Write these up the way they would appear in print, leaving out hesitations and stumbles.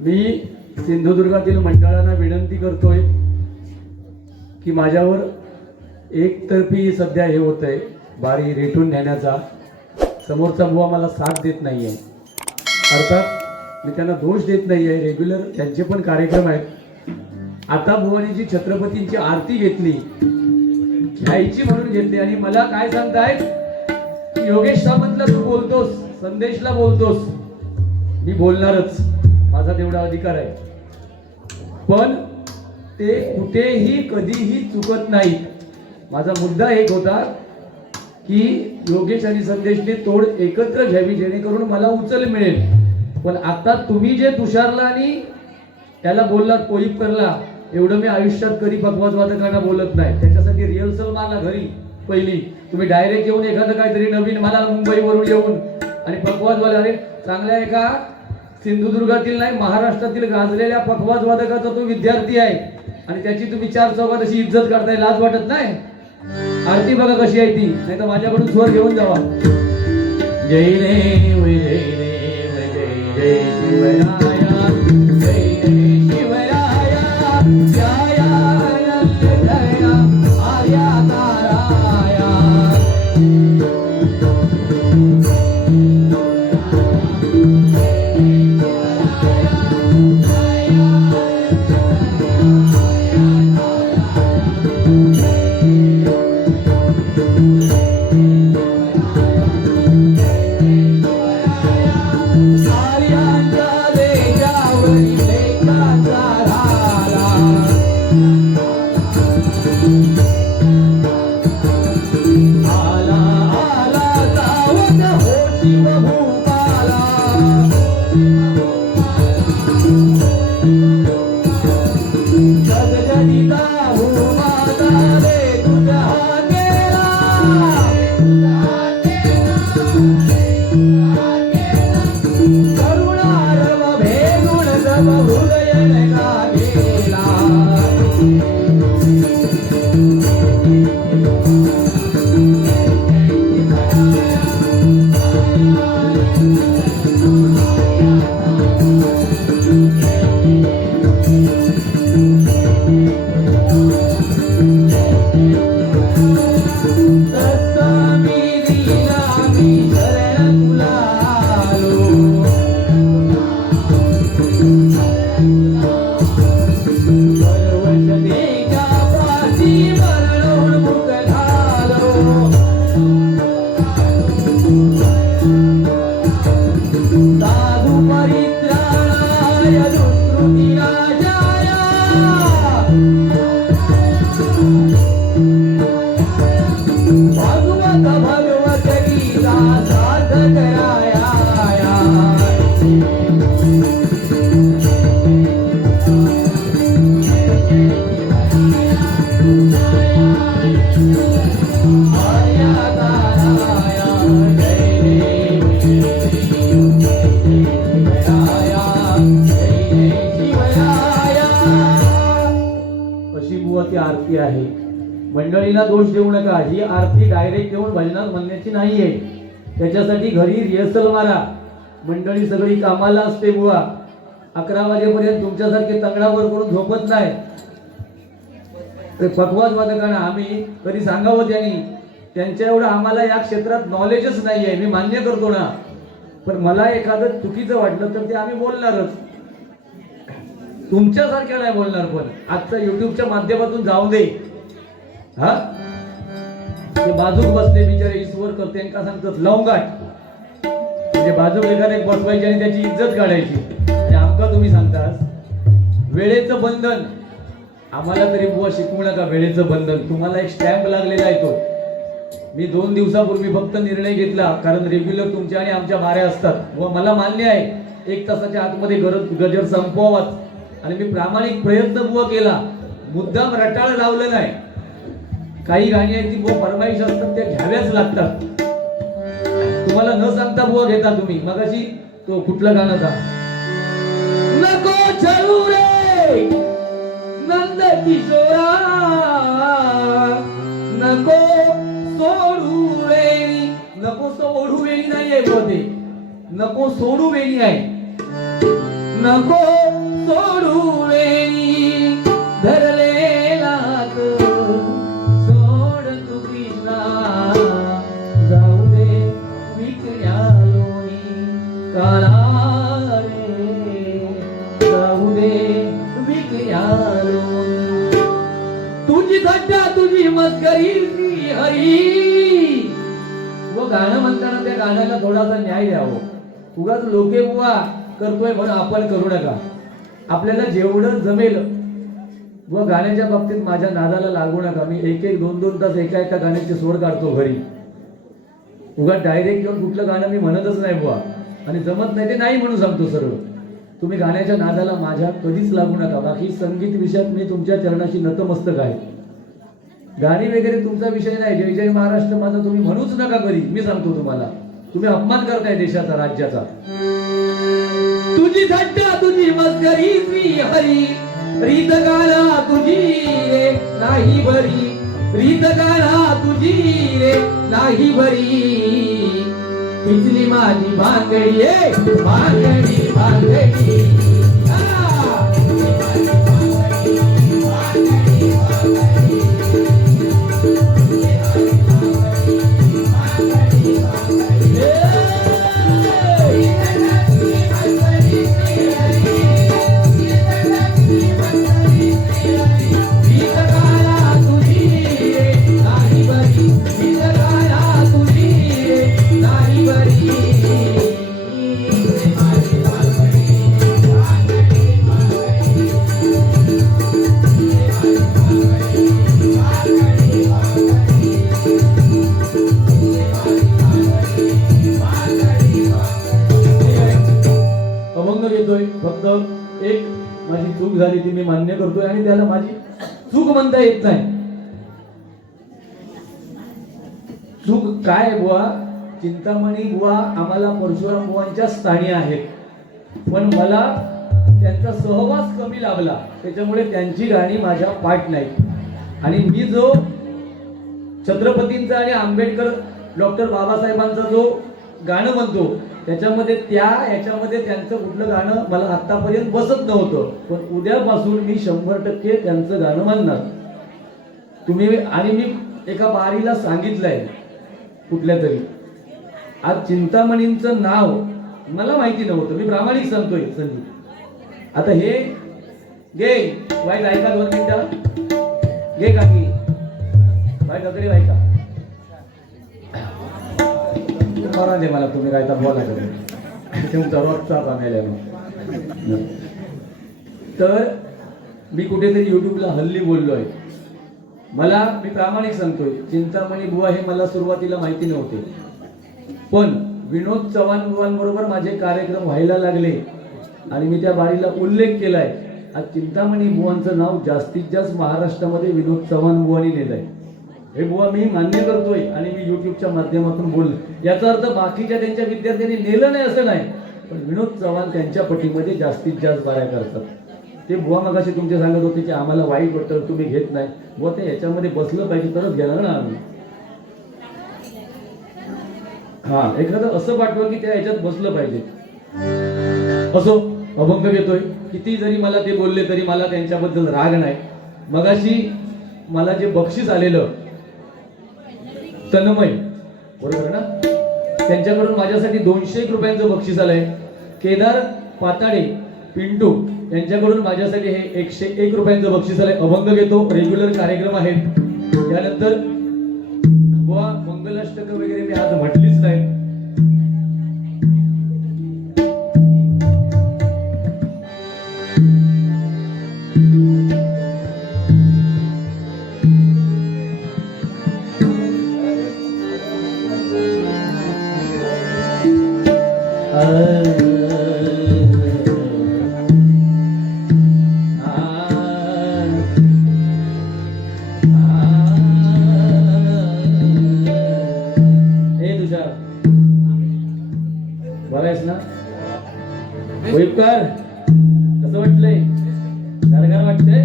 मी सिंधुदुर्गातील मंडळांना विनंती करतोय की माझ्यावर एकतर्फी सध्या हे होतंय बारी रेटून नेण्याचा, समोरचा बुवा मला साथ देत नाहीये। अर्थात मी त्यांना दोष देत नाहीये, रेग्युलर त्यांचे पण कार्यक्रम आहेत। आता बुवानीची छत्रपतींची आरती घेतली, घ्यायची म्हणून घेतली आणि मला काय सांगतायत, योगेश सामंतला तू बोलतोस, संदेशला बोलतोस, मी बोलणारच, माझा तेवढा अधिकार आहे। पण ते कुठेही कधीही चुकत नाही। माझा मुद्दा एक होता की योगेश आणि संदेशने तोड एकत्र घ्यावी जेणेकरून मला उचल मिळेल। पण आता तुम्ही जे तुषारला आणि त्याला बोललात कोळीपकरला, एवढं मी आयुष्यात कधी पकवाजवादकांना बोलत नाही। त्याच्यासाठी रिहर्सल मारला घरी पहिली, तुम्ही डायरेक्ट येऊन एखादं काहीतरी नवीन मला मुंबईवरून येऊन आणि पकवाजवाले, अरे चांगल्या एका सिंधुदुर्गातील नाही महाराष्ट्रातील गाजलेल्या पकवाजवादकाचा तो विद्यार्थी आहे आणि त्याची तुम्ही चार चौकात अशी इज्जत करताय, लाज वाटत नाही? आरती बघा कशी आहे ती, नाही तर माझ्याकडून स्वर घेऊन जावा। जय देव जय देव जय जय शिवराया, जय जय शिवराया, जया जया आर्या ताराया। आरती आहे, मंडळीला दोष देऊ नका। ही आरती डायरेक्ट येऊन भजनात म्हणण्याची नाहीये, त्याच्यासाठी घरी रिहर्सल मारा। मंडळी सगळी कामाला असते बुवा, 11 वाजेपर्यंत तुमच्यासारखे तंगडावर करून झोपत नाही। पकवाजवादकांना आम्ही कधी सांगावं त्यांनी, त्यांच्या एवढं आम्हाला या क्षेत्रात नॉलेजच नाहीये, मी मान्य करतो ना, पण मला एखादं चुकीचं वाटलं तर ते आम्ही बोलणारच, तुमच्यासारख्या नाही बोलणार। पण आजच्या युट्यूबच्या माध्यमातून जाऊ दे, हा ते बाजूक बसले बिचारे ईश्वर करते का सांगतात लवंगाट, म्हणजे बाजूक एखाद्या बसवायची आणि त्याची इज्जत काढायची। आणि आमका तुम्ही सांगतास वेळेचं बंधन, आम्हाला तरी बुवा शिकवू नका वेळेचं बंधन। तुम्हाला एक स्टॅम्प लागलेला आहे तो, मी 2 दिवसापूर्वी फक्त निर्णय घेतला, कारण रेग्युलर तुमच्या आणि आमच्या बाऱ्या असतात व मला मान्य आहे 1 तासाच्या आतमध्ये गजर संपवावाच, आणि मी प्रामाणिक प्रयत्न बुवा केला, मुद्दाम रटाळ लावलं नाही। काही गाणी आहेत ती बुवा फरमाईश असतात, त्या घ्याव्याच लागतात, तुम्हाला न सांगता बुवा घेता तुम्ही। मगाशी तो कुठलं गाणं का, नको चलू रे नंद किशोरा, नको सोडू वेणी, नको सोडू वेणी नाहीये बुवा, ते नको सोडू वेणी आहे। नको सोडू वेळी धरलेला तो सोड तू कृष्णा जाऊ दे विकल्या लोणी काळा रे जाऊ दे विकल्या लोणी तुझी थट्टा तुझी मस्करी श्री हरी व गाणं म्हणताना त्या गाण्याला थोडासा न्याय द्यावं उगाच लोके बुवा करतोय म्हणून आपण करू नका आपल्याला जेवढं जमेल व गाण्याच्या बाबतीत माझ्या नादाला लागू नका मी एक एक दोन दोन तास एका एका गाण्याचे स्वर काढतो घरी उगाच डायरेक्ट घेऊन कुठलं गाणं मी म्हणतच नाही बुवा आणि जमत नाही ते नाही म्हणून सांगतो सरळ तुम्ही गाण्याच्या नादाला माझ्या कधीच लागू नका बाकी संगीत विषयात मी तुमच्या चरणाशी नतमस्तक आहे गाणी वगैरे तुमचा विषय नाही जय जय महाराष्ट्र माझा तुम्ही म्हणूच नका कधी मी सांगतो तुम्हाला तुम्ही अपमान करताय देशाचा राज्याचा तुझी थट्टा तुझी मस्करी श्री हरी रीत गाणा तुझी रे नाही बरी रीत गाणा तुझी रे नाही बरी पिचली माझी भांगडी भांगडी भांगडी फक्त एक माझी चूक झाली ती मी मान्य करतोय आणि त्याला माझी चूक म्हणता येत नाही चूक काय बुवा चिंतामणी बुवा आम्हाला परशुराम बुवांच्या स्थानी आहेत पण मला त्यांचा सहवास कमी लाभला त्याच्यामुळे त्यांची गाणी माझ्या पाठ नाही आणि मी जो छत्रपतींचा आणि आंबेडकर डॉक्टर बाबासाहेबांचा जो गाणं म्हणतो त्याच्यामध्ये याच्यामध्ये त्यांचं कुठलं गाणं मला आतापर्यंत बसत नव्हतं पण उद्यापासून मी 100% त्यांचं गाणं म्हणणार तुम्ही आणि मी एका बारीला सांगितलंय कुठल्या तरी आज चिंतामणींचं नाव मला माहिती नव्हतं मी प्रामाणिक सांगतोय संदीप आता हे गे वाईट ऐका 2 मिनिटं गे काकी वाईट वगैरे ऐका दे मला तुम्ही काय बोला तुमचा रोजचा सांगायला तर मी कुठेतरी युट्यूबला हल्ली बोललोय मला मी प्रामाणिक सांगतोय चिंतामणी बुवा हे मला सुरुवातीला माहिती नव्हते पण विनोद चव्हाण बुवांबरोबर माझे कार्यक्रम व्हायला लागले आणि मी त्या बारीला उल्लेख केलाय आज चिंतामणी बुवांचं नाव जास्तीत जास्त महाराष्ट्रामध्ये विनोद चव्हाण बुवांनी नेलंय हे बुवा मी मान्य करतोय आणि मी युट्यूबच्या माध्यमातून बोललो याचा अर्थ बाकीच्या त्यांच्या विद्यार्थ्यांनी नेलं नाही असं नाही पण विनोद चव्हाण त्यांच्या पटीमध्ये जास्तीत जास्त बाऱ्या करतात ते बुवा मगाशी तुमचे सांगत होते की आम्हाला वाईट वाटतं तुम्ही घेत नाही बुवा ते याच्यामध्ये बसलं पाहिजे तरच घेणार ना आम्ही हा एखादं असं पाठवा की त्या याच्यात बसलं पाहिजे असो अभंग घेतोय किती जरी मला ते बोलले तरी मला त्यांच्याबद्दल राग नाही मगाशी मला जे बक्षीस आलेलं तन्मय बरोबर ना त्यांच्याकडून माझ्यासाठी 201 रुपयांचं बक्षीस आलंय केदार पाताडे पिंटू यांच्याकडून माझ्यासाठी हे 101 रुपयांचं बक्षीस आलंय अभंग घेतो रेग्युलर कार्यक्रम आहेत त्यानंतर बुवा मंगलाष्टक वगैरे मी आज म्हटलीच नाही बघायच ना होईकर कसं वाटलंय घरघर वाटतंय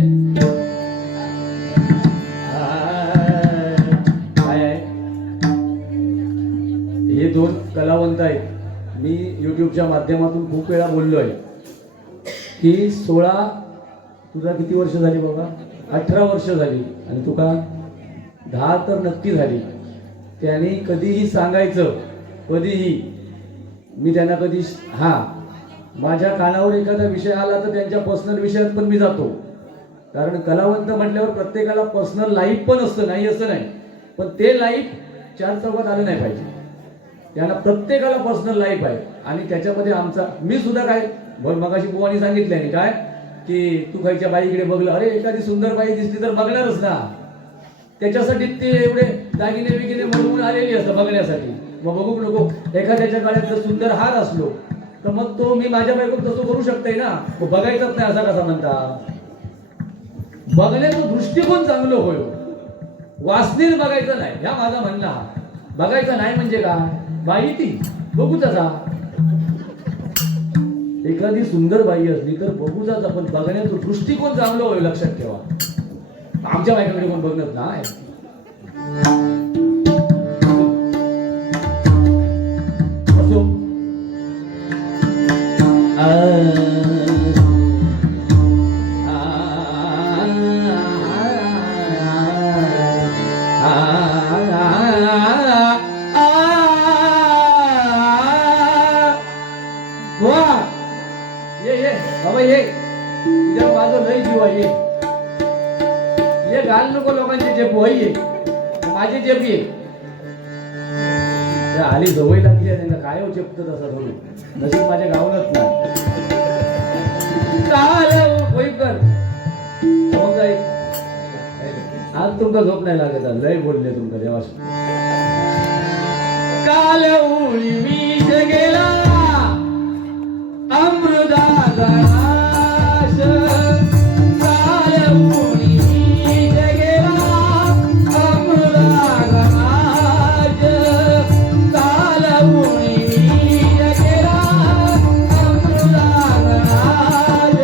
काय आहे हे 2 कलावंत आहेत मी युट्यूबच्या माध्यमातून खूप वेळा बोललोय की 16 तुझा किती वर्ष झाली बाबा? 18 वर्ष झाली आणि तुका 10 तर नक्की झाली. त्याने कधीही सांगायचं, कधीही मी त्यांना कधी माझ्या कानावर एखादा विषय आला तर त्यांच्या पर्सनल विषयात पण मी जातो. कारण कलावंत म्हटल्यावर प्रत्येकाला पर्सनल लाईफ पण असतं, नाही असं नाही, पण ते लाईफ चार चौकात आलं नाही पाहिजे. त्यांना प्रत्येकाला पर्सनल लाईफ आहे आणि त्याच्यामध्ये आमचा मी सुद्धा काय मगाशी बुवानी सांगितलं आहे काय की तू खायच्या बाईकडे बघलं, अरे एखादी सुंदर बाई दिसली तर बघणारच ना. त्याच्यासाठी ते एवढे दागिने बिगिने म्हणून आलेली असतं बघण्यासाठी. मग बघू नको एखाद्याच्या काळात जर सुंदर हार असलो तर मग तो मी माझ्या बायकोत तसं करू शकते ना. बघायचंच नाही असा कसा म्हणता. बघण्याचं दृष्टिकोन चांगलं होय, वासनीर बघायचं नाही ह्या माझा म्हणणं. बघायचं नाही म्हणजे का बाई ती बघू तसा. एखादी सुंदर बाई असली तर बघू जात, पण बघण्याचं दृष्टिकोन चांगलं होय लक्षात ठेवा. आमच्या बायकाकडे कोण बघत नाही. असो ये बाबा ये तुझ्या माझं लय जीव आहे. ये घाल नको लोकांचे जेप ये माझे जेप ये. आली जवळ लागली आहे त्यांना काय हो चेपत तसा थोडं नशीब माझ्या गावात नाही. आज तुमका झोप नाही लागत, लय बोलले तुमका देवा. काल उळी विष गेला अमृताचा नाश. काल उळी विष गेला अमृताचा नाश. काल उळी विष गेला अमृताचा नाश.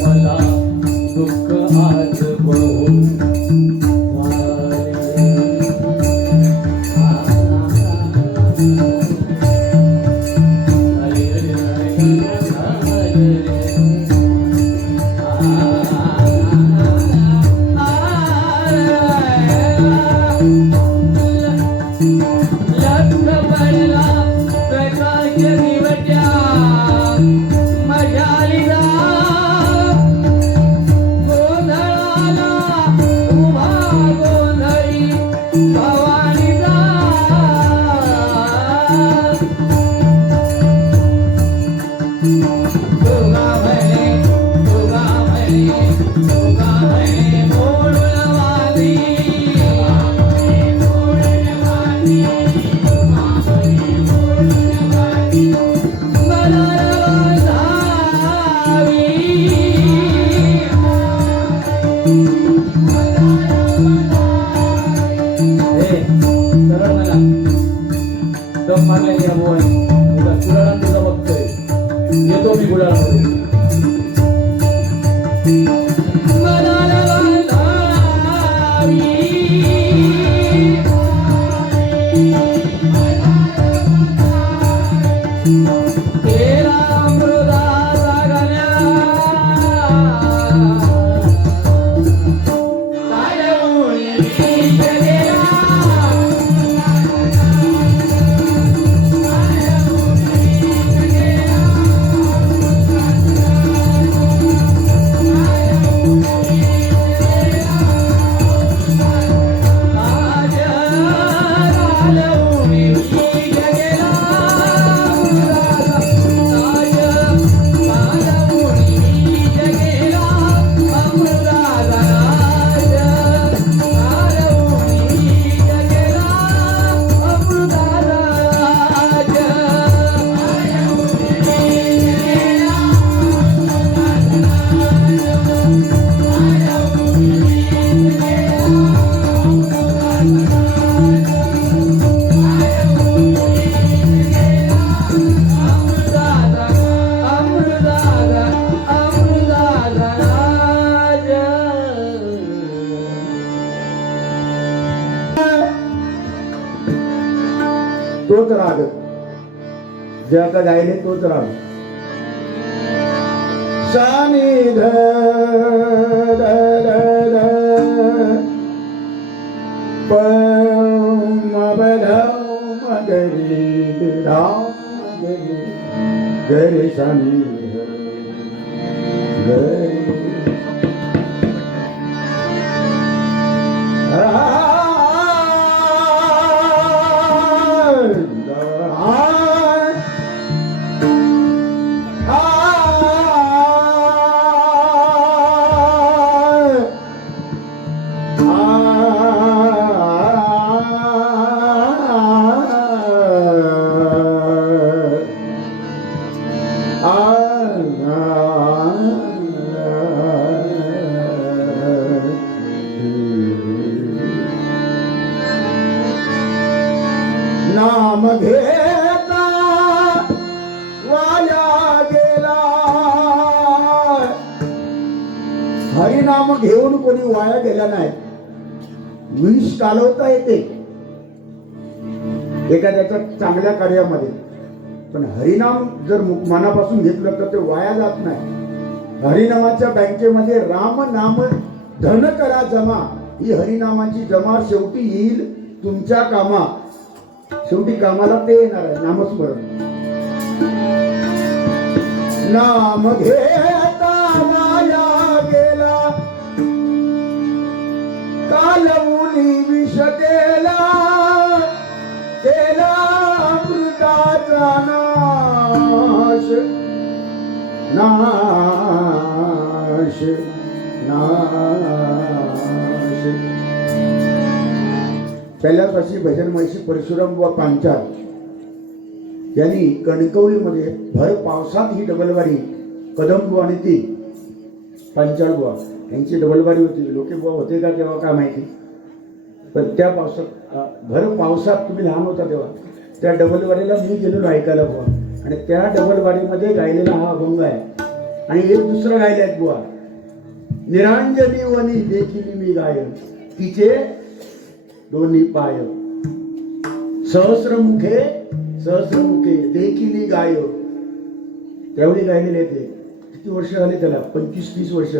मला दुःख आज बहु येतो मी गुलामध्ये तोच राग जे आता गायले तोच राग सानी ध ध ध ध प म ब ध म ग रे ध म ग रे ग रे सानी ग रे नाम घेता वाया गेला हरिनाम घेऊन कोणी वाया गेला नाही विष कालवता येते एखाद्याच्या चांगल्या कार्यामध्ये पण हरिनाम जर मनापासून घेतलं तर ते वाया जात नाही हरिनामाच्या बँकेमध्ये राम नाम धन करा जमा ही हरिनामाची जमा शेवटी येईल तुमच्या कामा शेवटी कामाला ते येणार आहे नामस्मरण नाम घेता वाया गेला कालमुनी विष केला केला अमृताचा नाश नाश नाश पहिल्याच अशी भजन महिषी परशुराम व पांचाळ यांनी कणकवलीमध्ये भर पावसात ही डबलवारी कदमबुवा आणि ती पांचाळ बुवा यांची डबलवारी होती लोके बुवा होते का तेव्हा काय माहिती पण त्या पावसात भर पावसात तुम्ही लहान होता तेव्हा त्या डबलवारीला मी गेलेलो ऐकायला बुवा. आणि त्या डबलवारीमध्ये गायलेला हा अभंग आहे. आणि एक दुसरं गायले आहेत बुवा. निरांजनी वनी देखिली मी गाय तिचे दोन्ही पाय सहस्रमुखे देखिली गाय. त्यावेळी गायलेले ते किती वर्ष झाले त्याला 25-30 वर्ष.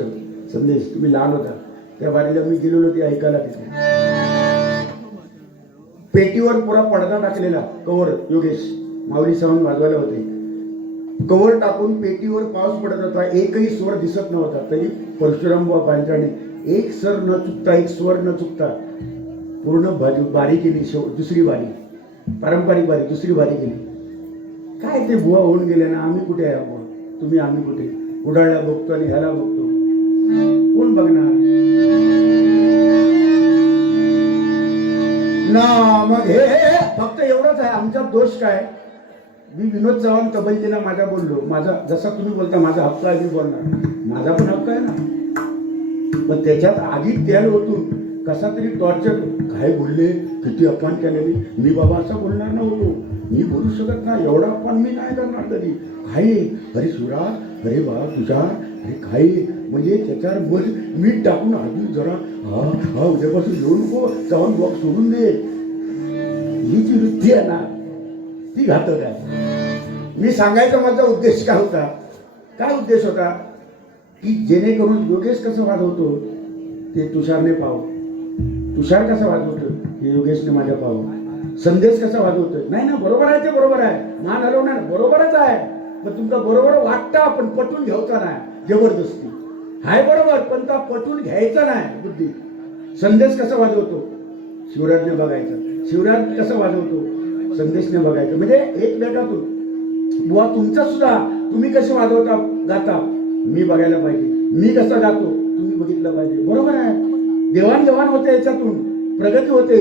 संदेश तुम्ही लहान होता त्या वारीला मी गेलेलो ते ऐकायला. तिथे पेटीवर पुरा पडदा टाकलेला कवर योगेश माऊली सावंत वाजवायला होते. कवर टाकून पेटीवर पाऊस पडत होता. एकही स्वर दिसत नव्हता. तरी परशुराम बुवा पांचाने एक सर न चुकता एक स्वर न चुकता पूर्ण बारी केली. दुसरी बारी पारंपरिक बारी दुसरी बारी केली. काय ते बुवा होऊन गेले ना. आम्ही कुठे आहे बुवा तुम्ही आम्ही कुठे. उडाळला बघतो आणि ह्याला बघतो कोण बघणार. नाम घे फक्त एवढंच आहे. आमचा दोष काय. मी विनोद चव्हाण तबलजीला माझा बोललो. माझा जसा तुम्ही बोलता माझा हक्क आहे मी बोलणार. माझा पण हक्क आहे ना. पण त्याच्यात आधी तेल ओतून कसा तरी टॉर्चर काय बोलले किती अपमान केलेली. मी बाबा असं बोलणार नव्हतो. मी बोलू शकत नाही. एवढा अपमान मी नाही करणार कधी. काही अरे सुरा अरे बा तुझा अरे काही म्हणजे त्याच्यावर बोल मीठ टाकून आधी जरा हा उद्यापासून येऊ नको चव्हाण बॉक्स सोडून दे. ही जी वृत्ती आहे ना ती घातक आहे. मी सांगायचा माझा उद्देश काय होता. काय उद्देश होता की जेणेकरून योगेश कसं वाजवतो ते तुषारने पाहावं. तुषार कसा वाजवतो हे योगेशने माझ्या पाहावं. संदेश कसा वाजवतोय. नाही ना बरोबर आहे ते बरोबर आहे. मान हलवणार बरोबरच आहे. पण तुमचा बरोबर वाटतं पण पटून घ्यायचा नाही. जबरदस्ती हाय बरोबर पण तो पटून घ्यायचा नाही बुद्धी. संदेश कसा वाजवतो शिवराजने बघायचा. शिवराज कसं वाजवतो संदेशने बघायचं. म्हणजे एकमेकातून बुवा तुमचं सुद्धा तुम्ही कसे वाजवता गाता मी बघायला पाहिजे. मी कसा गातो तुम्ही बघितलं पाहिजे. बरोबर आहे. देवाणघेवाण होते याच्यातून प्रगती होते.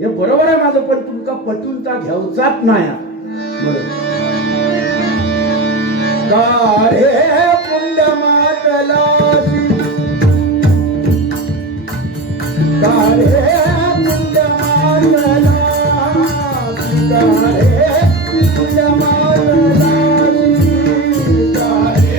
हे बरोबर आहे माझं. पण तुमचा पटून ता घ्यावचाच नाही. बरोबर कारे पुंड मातलासी कारे पुंड मातलासी कारे पुंड मातलासी कारे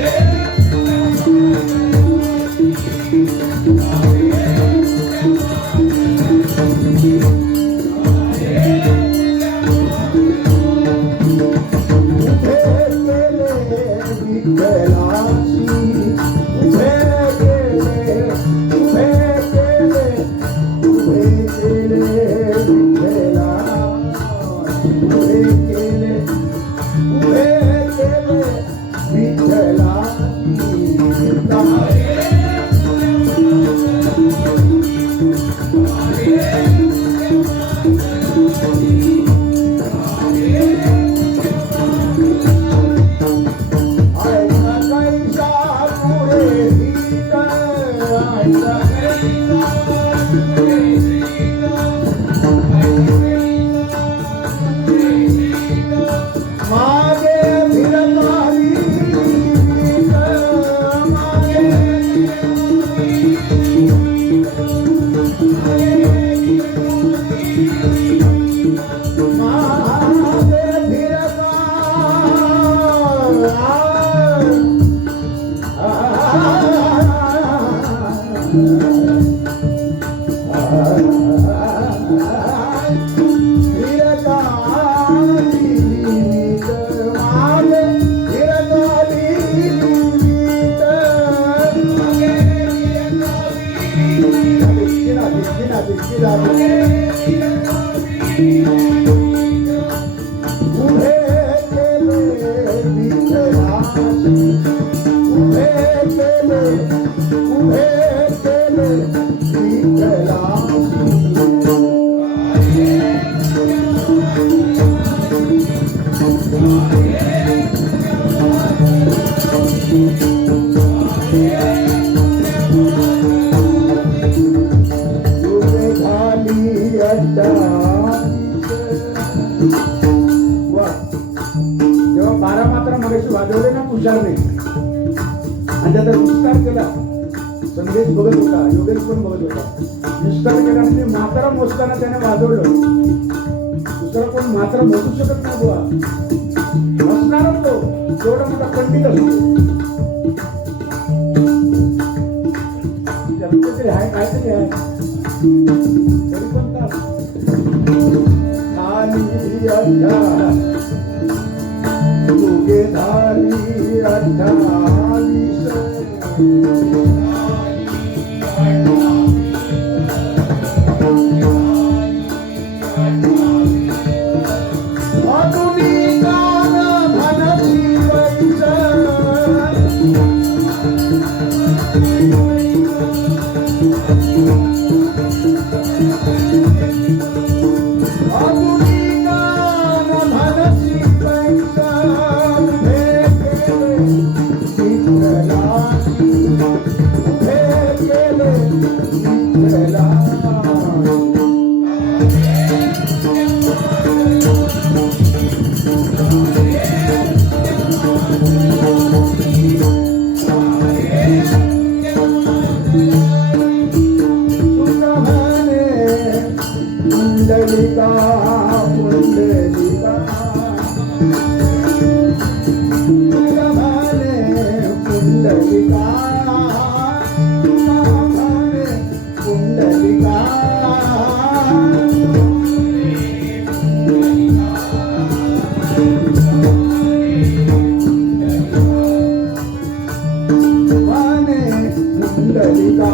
संदेश बघत होता, योगेश पण बघत होता. निष्काळ केला आणि ते मात्रा मोजताना त्याने वाजवलं. दुसरा कोण मात्रा मोजू शकत नाही बुवा, असणारच तो तेवढा मोठा पंडित असतो. काहीतरी आहे, काहीतरी आहे. तरी पण का झाली अड्डा तुगे झाली अड्डावीस अजूनी गाणं म्हणती पुंडलिका पुंडलिका पुंडलिका पुंडलिका पुंडलिका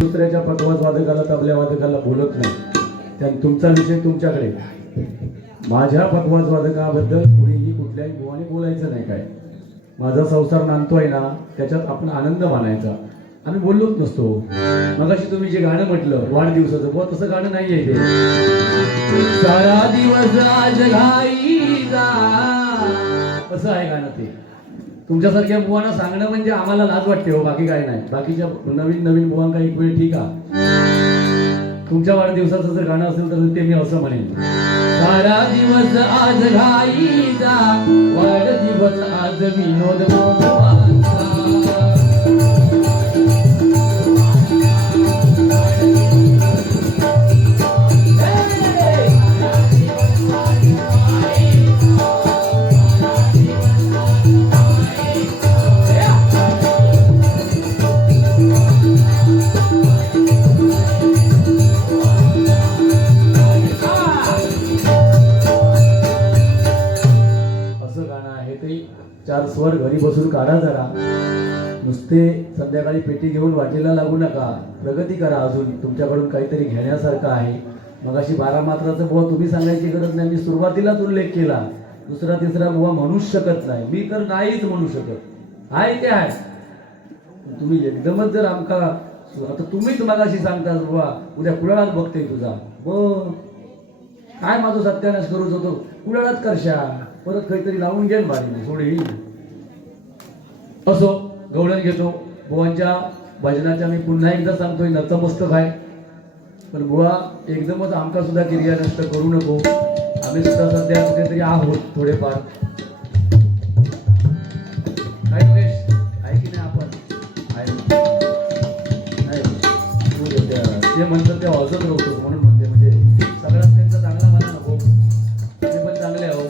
दुसऱ्याच्या पकवाज वादकाला तबल्या वादकाला बोलत नाही, त्यात तुमचा विषय तुमच्याकडे. माझ्या पकवाज वादकाबद्दल कुणीही कुठल्याही बुवाने बोलायचं नाही. काय माझा संसार नांदतोय ना, त्याच्यात आपण आनंद मानायचा. आम्ही बोललोच नसतो. मगाशी तुम्ही जे गाणं म्हटलं वाढदिवसाचं, बुवा तसं गाणं नाहीये ते. सारा दिवस आज घाईचा असं आहे गाणं ते. तुमच्यासारख्या बुवांना सांगणं म्हणजे आम्हाला लाज वाटते हो, बाकी काय नाही. बाकीच्या नवीन नवीन बुवांका एक वेळ ठीक आहे. तुमच्या वाढदिवसाचं जर गाणं असेल तर ते मी असं म्हणेन, सारा दिवस आज घाईचा वाढदिवस आज विनोद बुवांचा. हे चार स्वर घरी बसून काढा जरा. नुसते संध्याकाळी पेटी घेऊन वाटेला लागू नका. प्रगती करा. अजून तुमच्याकडून काहीतरी घेण्यासारखं आहे. मग अशी 12 मात्राचं बुवा तुम्ही सांगायची गरज नाही. मी सुरुवातीलाच उल्लेख केला. दुसरा तिसरा बुवा म्हणूच शकत नाही. मी तर नाहीच म्हणू शकत. आहे ते आहे. तुम्ही एकदमच जर आमका आता तुम्हीच मगाशी सांगता बुवा उद्या कुडाळात बघते तुझा काय माझं सत्यानाश करूच होतो. कुडाळात करशा परत काहीतरी लावून घेईन बारी सोडी. असो गवळण घेतो. बुवांच्या भजनाच्या मी पुन्हा एकदा सांगतोय नतमस्तक आहे. पण बुवा एकदमच आमका सुद्धा क्रिया नष्ट करू नको. आम्ही सुद्धा सध्या कुठेतरी आहोत थोडेफार. काय योगेश आहे की नाही आपण आहे नाही ते म्हणतात ते हजत राहतो म्हणून म्हणते. म्हणजे सगळ्यात त्यांचा चांगला म्हणा नको. ते पण चांगले आहो.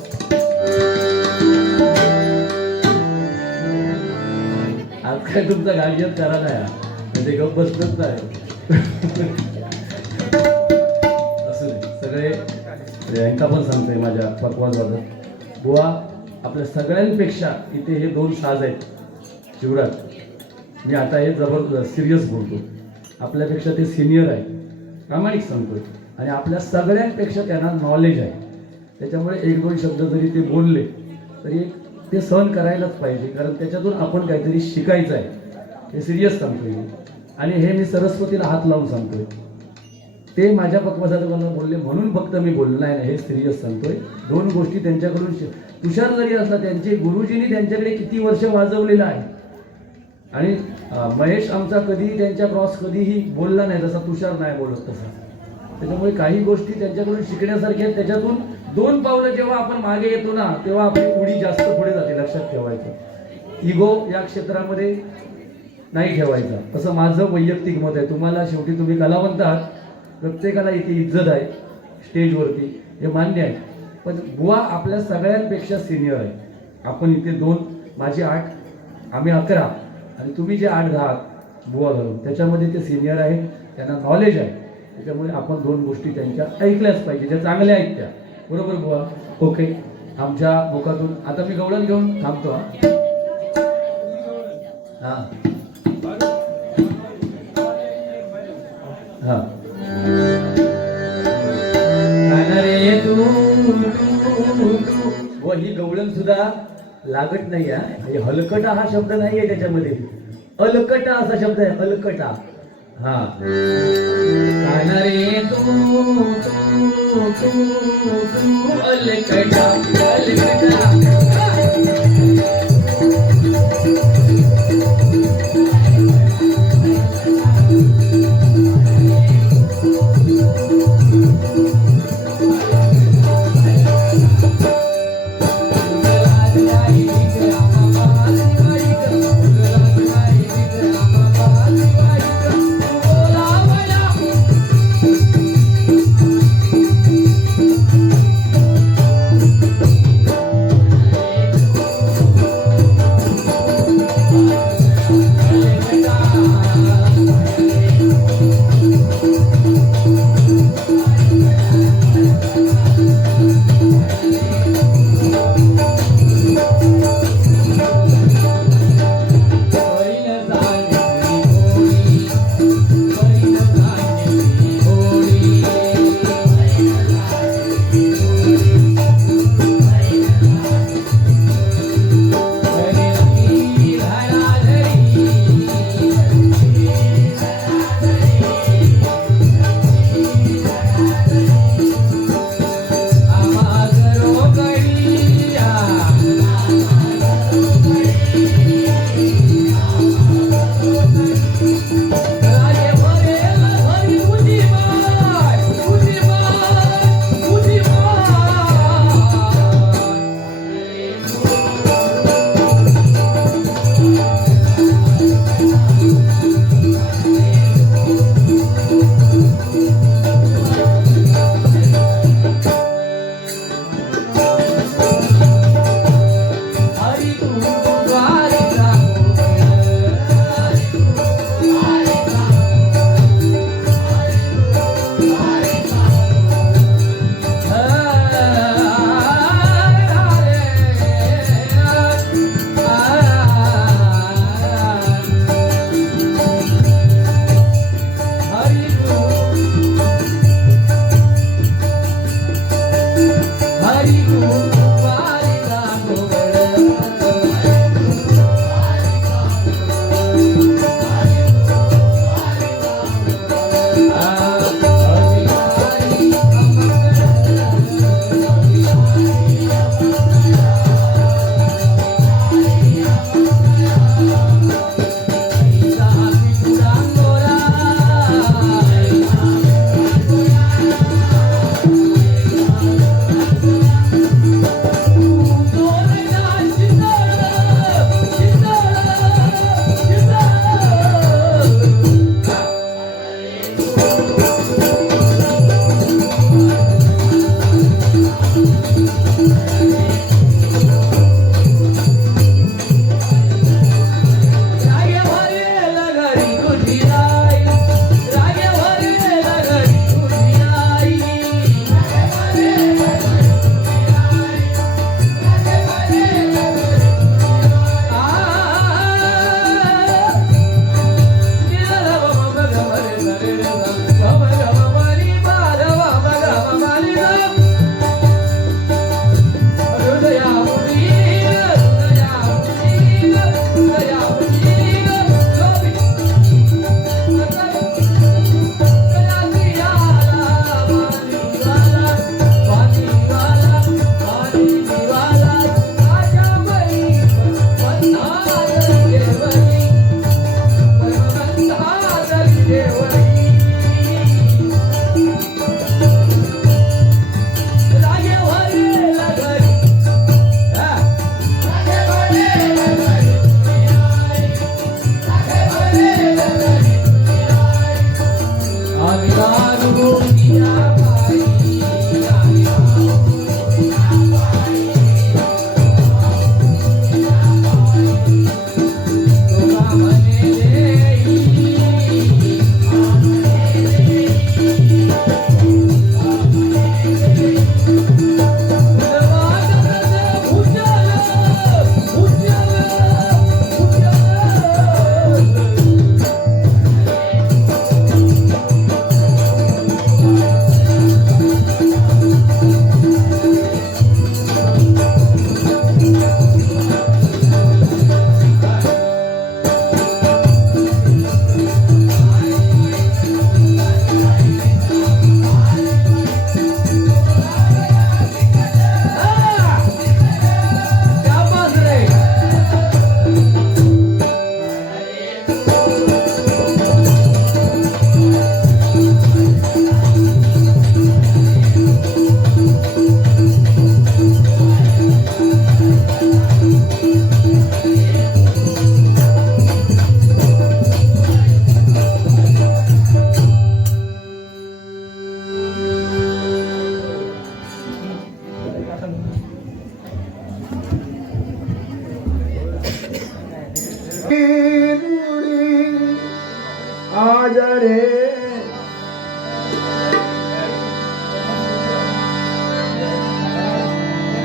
आज काय तुमचा गाडीच करा नाही म्हणजे गप्प बसतच नाही. असं नाही सगळे यांका पण सांगतोय माझ्या पकवाज वाजत बुवा आपल्या सगळ्यांपेक्षा इथे हे 2 साज आहेत शिवराज. मी आता हे जबरदस्त सिरियस बोलतो. आपल्यापेक्षा ते सिनियर आहे प्रामाणिक सांगतोय. आणि आपल्या सगळ्यांपेक्षा त्यांना नॉलेज आहे. त्याच्यामुळे 1-2 शब्द जरी ते बोलले तरी ते सहन करायलाच पाहिजे. कारण त्याच्यातून आपण काहीतरी शिकायचं आहे. हे सिरियस सांगतोय मी. आणि हे मी सरस्वतीला हात लावून सांगतोय. ते माझ्या पक्वासाठी मला बोलले म्हणून फक्त मी बोललो नाही. हे सिरियस सांगतोय. 2 गोष्टी त्यांच्याकडून तुषार जरी असला त्यांचे गुरुजींनी त्यांच्याकडे किती वर्ष वाजवलेलं आहे. आणि महेश आमचा कधी त्यांच्या क्रॉस कधीही बोलला नाही जसा तुषार नाही बोलत तसा. त्याच्यामुळे काही गोष्टी त्यांच्याकडून शिकण्यासारख्या आहेत. त्याच्यातून 2 पावलं जेव्हा आपण मागे येतो ना तेव्हा आपली उडी जास्त पुढे जाते. लक्षात ठेवायचं. इगो या क्षेत्रामध्ये नाही ठेवायचा. असं माझं वैयक्तिक मत आहे. तुम्हाला शेवटी तुम्ही कलावंत आहात. प्रत्येकाला इथे इज्जत आहे स्टेजवरती हे मान्य आहे. पण बुवा आपल्या सगळ्यांपेक्षा सिनियर आहे. आपण इथे 2 माझे 8 आम्ही 11 आणि तुम्ही जे 8-10 बुवा घालून त्याच्यामध्ये ते सिनियर आहे. त्यांना नॉलेज आहे. त्याच्यामुळे आपण 2 गोष्टी त्यांच्या ऐकल्याच पाहिजे ज्या चांगल्या आहेत त्या. बरोबर बुवा. ओके. आमच्या मुखातून आता मी गवळण घेऊन थांबतो. हा हा रे तू ही गवळण सुद्धा लागत नाही. हा हलकटा हा शब्द नाही आहे त्याच्यामध्ये. अलकटा असा शब्द आहे. अलकटा. हा रे तू अलकटा अलकटा.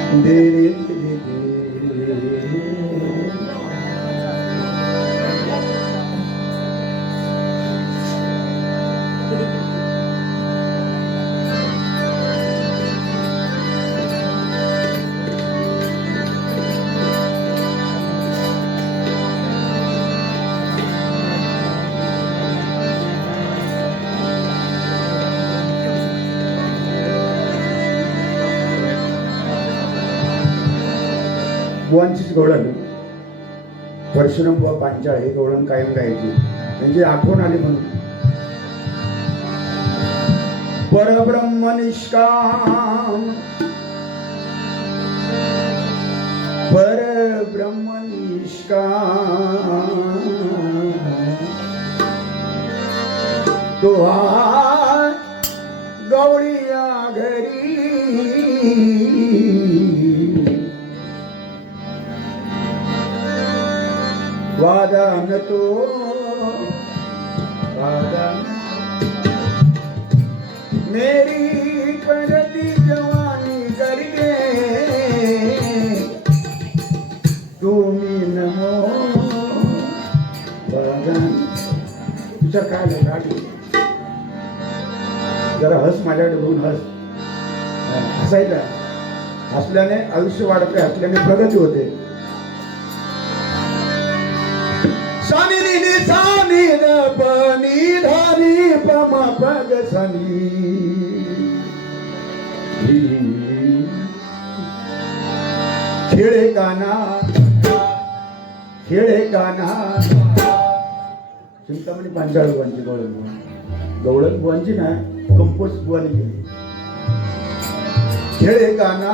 दे रे दे दे. बुवांचीच गवळण परशुराम बुवा पांचाळ हे गवळण कायम गायची म्हणजे आठवण आली म्हणून. परब्रह्म निष्काम परब्रह्म निष्काम तो गवळीया घरी वादन तो वादन मेरी पड़ती जवानी करके तुम्ही नमो वादन. तुझं काय गाडी जरा हस माझ्याकडे बघून हस. हसायचं हसल्याने आयुष्य वाढते हसल्याने प्रगती होते. सानी नी सानी न पनी धानी पम पग सनी खेळे गाना चिंतामणी पांचाळ बुवांची गवळण बुवांची ना कंपोज बुवानी केली. खेळे गाना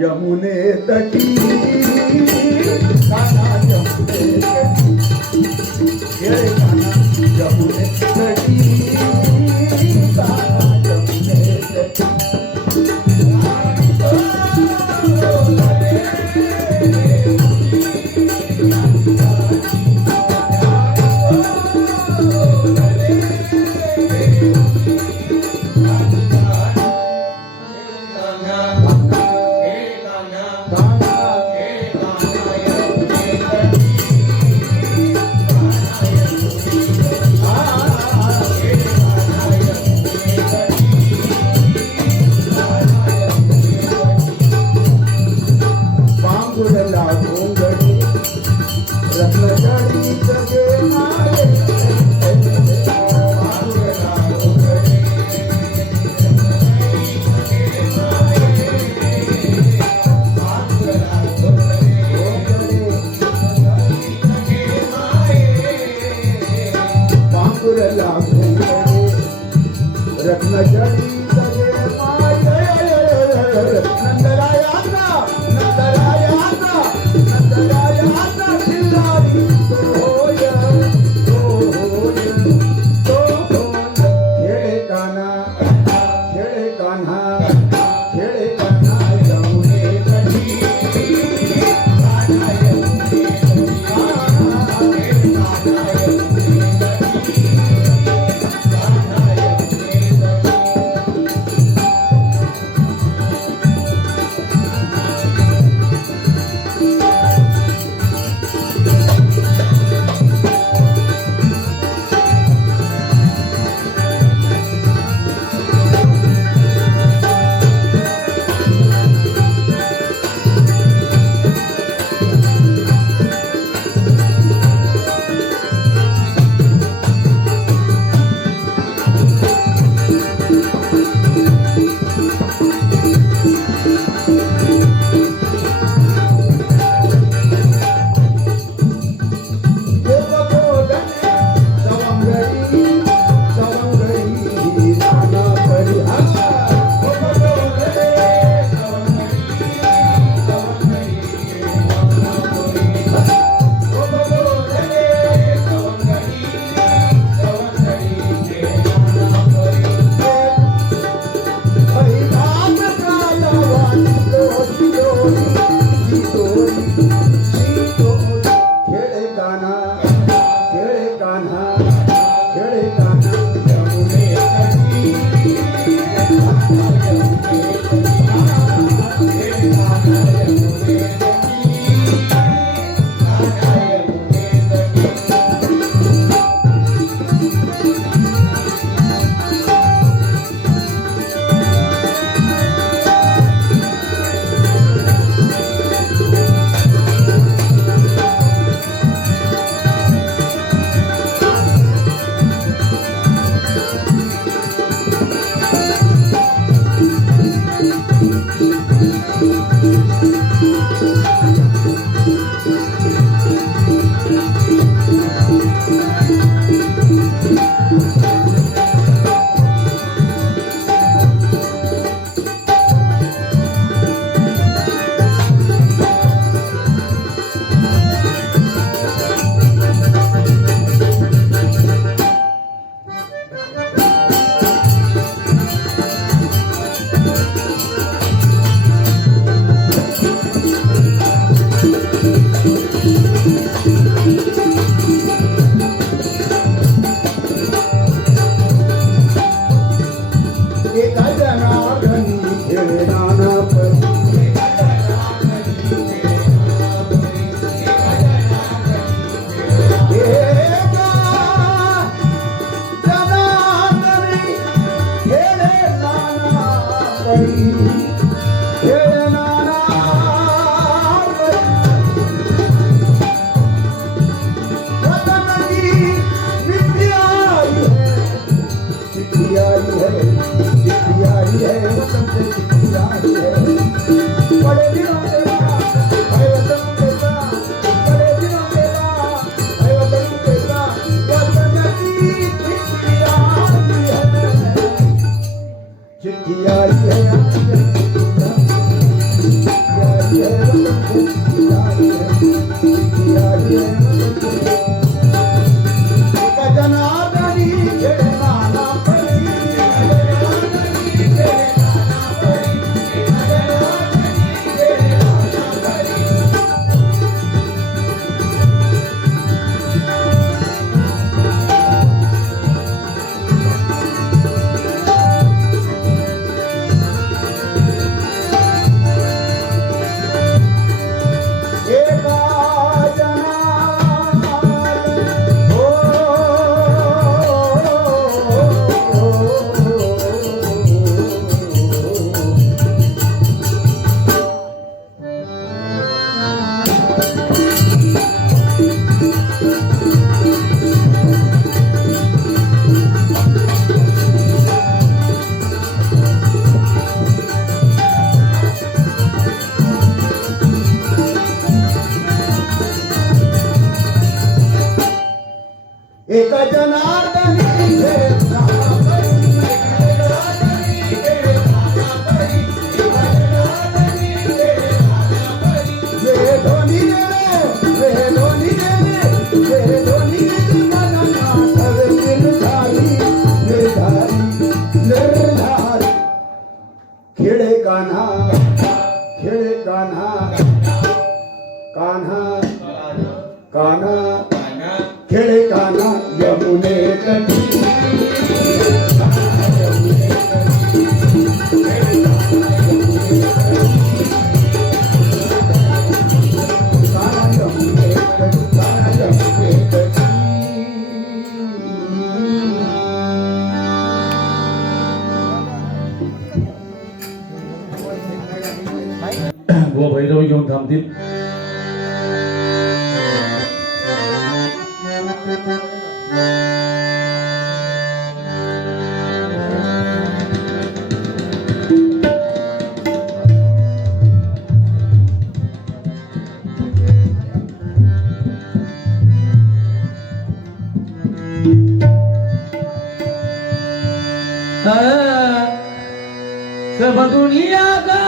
यमुने तटी गाना यमुने तटी खेळे गाना यमुने तटी गाना यमुने तटी. नंदराया एका जनार्दनी खेळे नाना परी एका जनार्दनी खेळे नाना परी खेळे नाना परी वतन की मिट्टी आई है चिट्ठी आई है वतन से चिट्ठी आई है बड़े दिनों के बाद है वतन के बाद बड़े दिनों के बाद है वतन के बाद वतन की चिट्ठी आई है चिट्ठी आई है जनार्दनी खेळे नाना परी एका जनार्दनी खेळे नाना परी वे धोनी गेले मना ठवे निर्धारी खेळे कान्हा कान्हा खेळे कान्हा यमुने तटी व भैरव घेऊन थांबतील. सब दुनिया का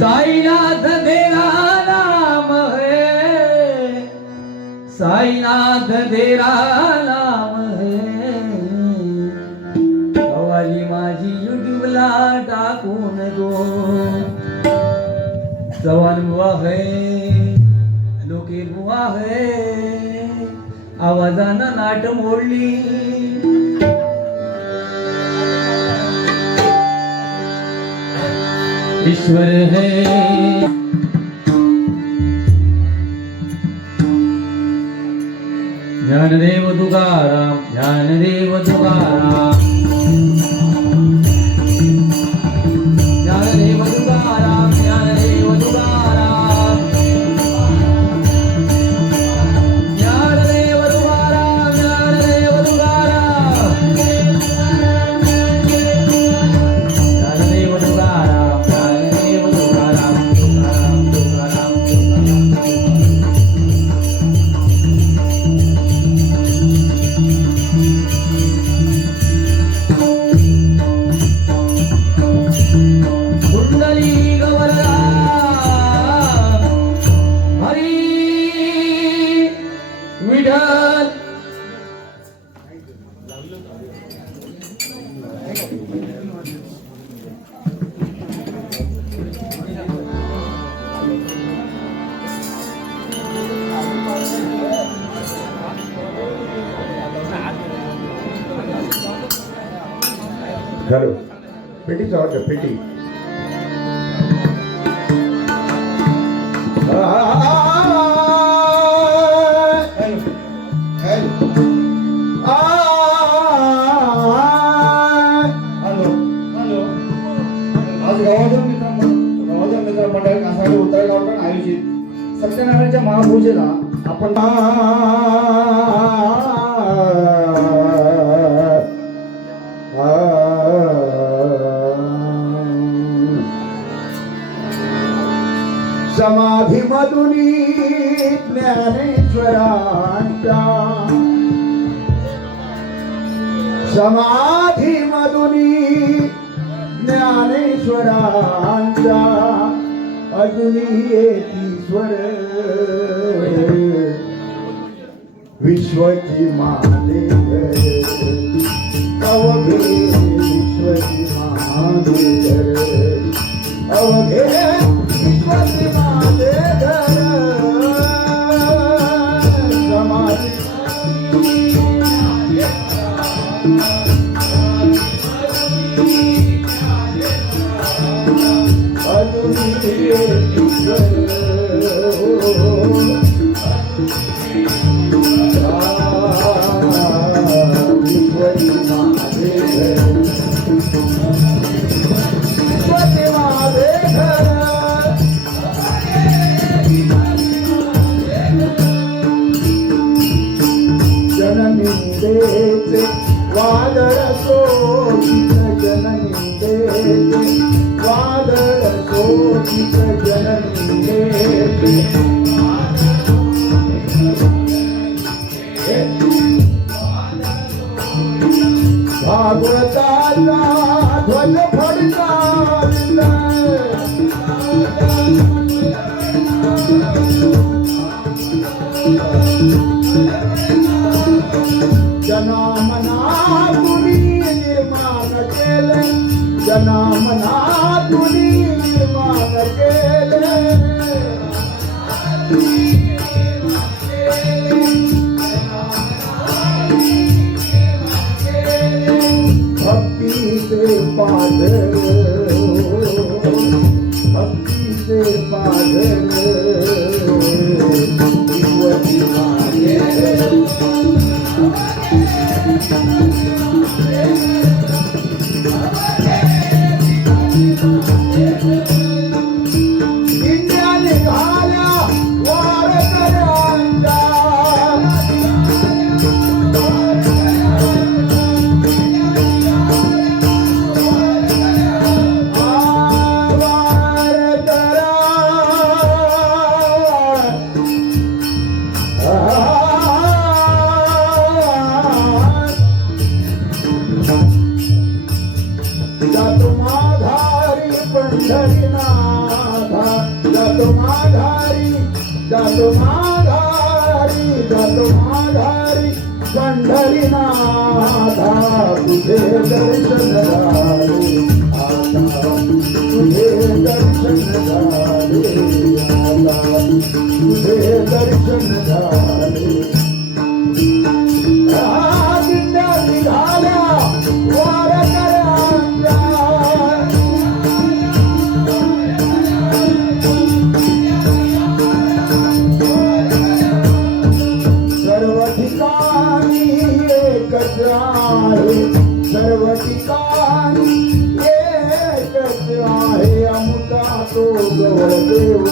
साईनाथ तेरा नाम है, साईनाथ तेरा नाम है. कवाली माझी युट्यूबला टाकून दो. जवान बुवा है, लोके बुवा है, आवाजानं नाट मोडली. ईश्वर है ज्ञानदेव तुकाराम, ज्ञानदेव तुकाराम, ज्ञानदेव तुकाराम, ज्ञानदेव तुकाराम, ज्ञानदेव तुकाराम, ज्ञानदेव तुकाराम. हॅलो पेटीचा वाटतं पेटी आज गावाच्या मित्र मंडळ कासारे उतरगावकर आयोजित सत्यनारायणच्या महापूजेला आपण समाधी मधुनी ज्ञानेश्वरांच्या समाधी मधुनी ज्ञानेश्वरांच्या अजूनी एकीश्वर विश्वची महादेव अवघे विश्वची महादेव अवघे विश्वची महादेव समाधी जननिंदेचे वादळ सोचित जननिंदेचे वादळ सोचित जननिंदेचे भागवताचा ध्वज फडकाविला जनामनातुनी निर्माण केले जनामनातुनी निर्माण केले भक्तीचे पादर भक्तीचे पादर विश्वची महादेव इंद्राने घाल्या वारकऱ्यांचा जातो माघारी पंढरीनाथा जातो माघारी जातो माघारी जातो माघारी पंढरीनाथा तुझे दर्शन झाले आता तुझे दर्शन झाले आता तुझे दर्शन झाले दिंड्या निघाल्या वारकऱ्यांच्या सर्व ठिकाणी एकच आहे सर्व ठिकाणी एकच आहे अमुता तो गवळदेव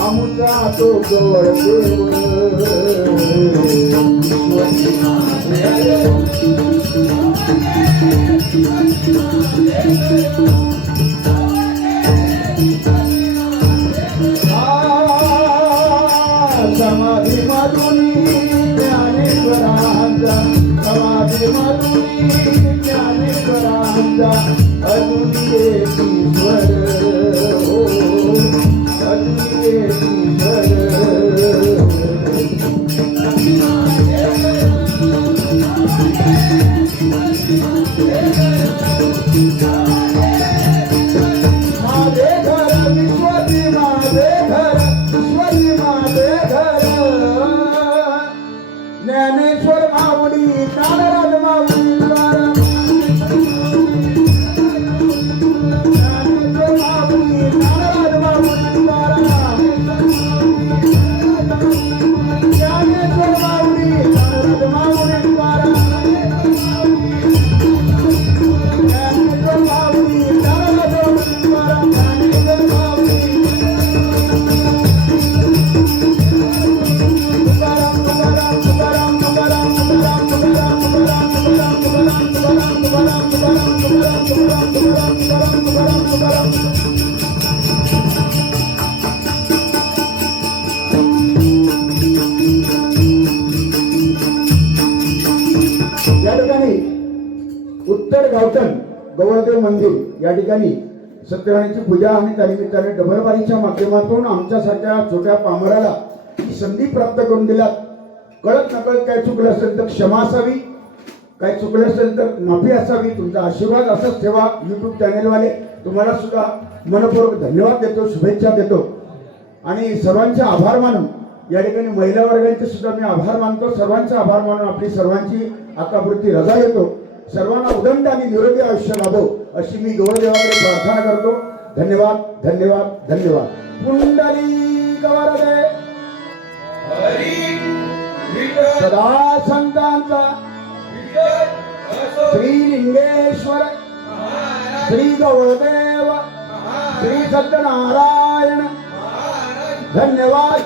अमुता तो गवळदेव समाधी मधुनी ज्ञानेश्वरांचा समाधी मधुनी ज्ञानेश्वरांचा अजूनी एकीश्वर हो अजूनी एकीश्वर माझे घर विश्वची माझे घर विश्वची माझे घर ज्ञानेश्वर माऊली नागराज माऊली या ठिकाणी उत्तर गावठण गौरदेव मंदिर या ठिकाणी सत्यनारायणची पूजा आणि त्यानिमित्ताने डबलबारीच्या माध्यमातून आमच्यासारख्या छोट्या पामराला ही संधी प्राप्त करून दिल्यात. कळत नकळत काय चुकलं असेल तर क्षमा असावी, काय चुकलं असेल तर माफी असावी. तुमचा आशीर्वाद असाच ठेवा. युट्यूब चॅनेलवाले तुम्हाला सुद्धा मनपूर्वक धन्यवाद देतो, शुभेच्छा देतो आणि सर्वांचे आभार मानून या ठिकाणी महिला वर्गांचे सुद्धा मी आभार मानतो. सर्वांचे आभार मानून आपली सर्वांची आकापुरती रजा येतो. सर्वांना उदंड आणि निरोगी आयुष्य लाभो अशी मी गौरदेवाकडे प्रार्थना करतो. धन्यवाद धन्यवाद धन्यवाद. पुंडलिक वरदे सदा संतांचा श्रीलिंगेश्वर श्री गौरदेव श्री सत्यनारायण. धन्यवाद.